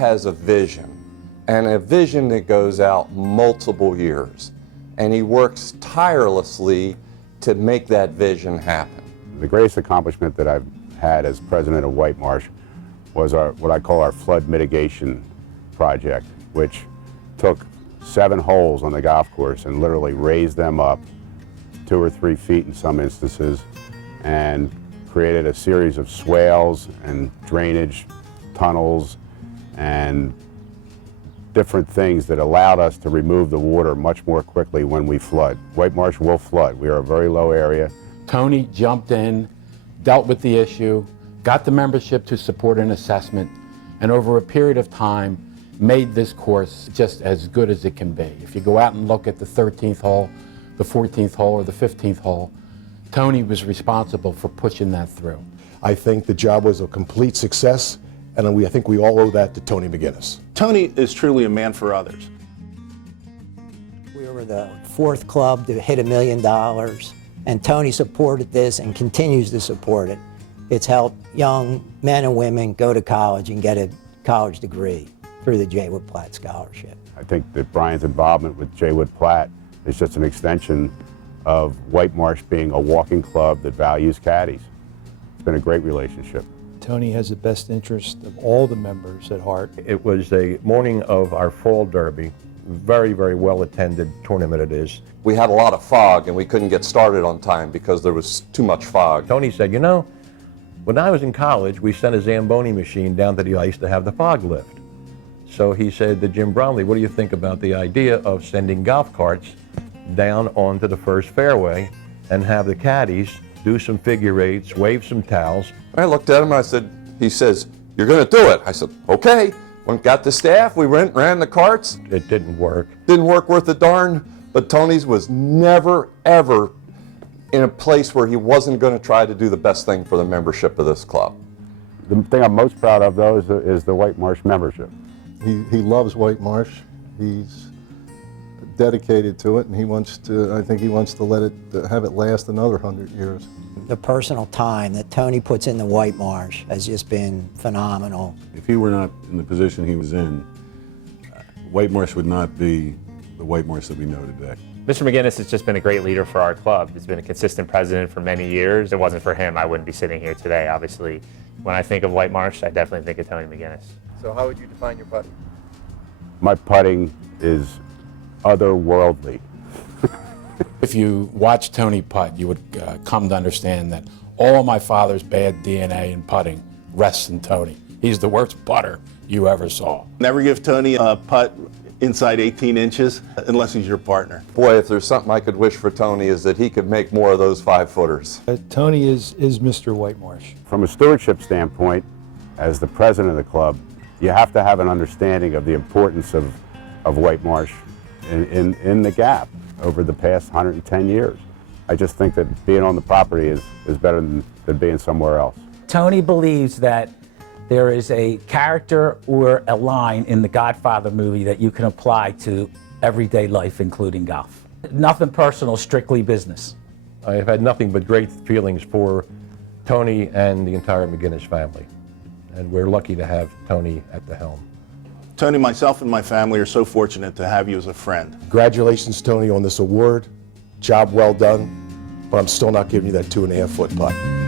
has a vision, and a vision that goes out multiple years, and he works tirelessly to make that vision happen. The greatest accomplishment that I've had as president of Whitemarsh was what I call our flood mitigation project, which took 7 holes on the golf course and literally raised them up 2 or 3 feet in some instances, and created a series of swales and drainage tunnels and different things that allowed us to remove the water much more quickly when we flood. Whitemarsh will flood. We are a very low area. Tony jumped in, dealt with the issue, got the membership to support an assessment, and over a period of time made this course just as good as it can be. If you go out and look at the 13th hole, the 14th hole, or the 15th hole, Tony was responsible for pushing that through. I think the job was a complete success, and I think we all owe that to Tony Maginnis. Tony is truly a man for others. We were the 4th club to hit $1 million, and Tony supported this and continues to support it. It's helped young men and women go to college and get a college degree through the J. Wood Platt Scholarship. I think that Brian's involvement with J. Wood Platt is just an extension of Whitemarsh being a walking club that values caddies. It's been a great relationship. Tony has the best interest of all the members at heart. It was a morning of our fall derby. Very, very well attended tournament it is. We had a lot of fog and we couldn't get started on time because there was too much fog. Tony said, you know, when I was in college, we sent a Zamboni machine down to the ice to have the fog lift. So he said to Jim Bromley, what do you think about the idea of sending golf carts down onto the first fairway and have the caddies do some figure eights, wave some towels. I looked at him, I said, he says, you're going to do it. I said, okay. Went, got the staff, we went, ran the carts. It didn't work. Didn't work worth a darn, but Tony's was never, ever in a place where he wasn't going to try to do the best thing for the membership of this club. The thing I'm most proud of, though, is the Whitemarsh membership. He loves Whitemarsh. He's dedicated to it, and he wants to, I think he wants to let it, have it last another 100 years. The personal time that Tony puts into Whitemarsh has just been phenomenal. If he were not in the position he was in, Whitemarsh would not be the Whitemarsh that we know today. Mr. Maginnis has just been a great leader for our club. He's been a consistent president for many years. If it wasn't for him, I wouldn't be sitting here today, obviously. When I think of Whitemarsh, I definitely think of Tony Maginnis. So how would you define your putting? My putting is otherworldly. If you watch Tony putt, you would come to understand that all my father's bad DNA in putting rests in Tony. He's the worst putter you ever saw. Never give Tony a putt inside 18 inches unless he's your partner. Boy, if there's something I could wish for Tony is that he could make more of those 5-footers. Tony is Mr. Whitemarsh. From a stewardship standpoint, as the president of the club, you have to have an understanding of the importance of Whitemarsh in the gap over the past 110 years. I just think that being on the property is better than being somewhere else. Tony believes that there is a character or a line in the Godfather movie that you can apply to everyday life, including golf. Nothing personal, strictly business. I have had nothing but great feelings for Tony and the entire Maginnis family. And we're lucky to have Tony at the helm. Tony, myself and my family are so fortunate to have you as a friend. Congratulations, Tony, on this award. Job well done, but I'm still not giving you that 2.5-foot putt.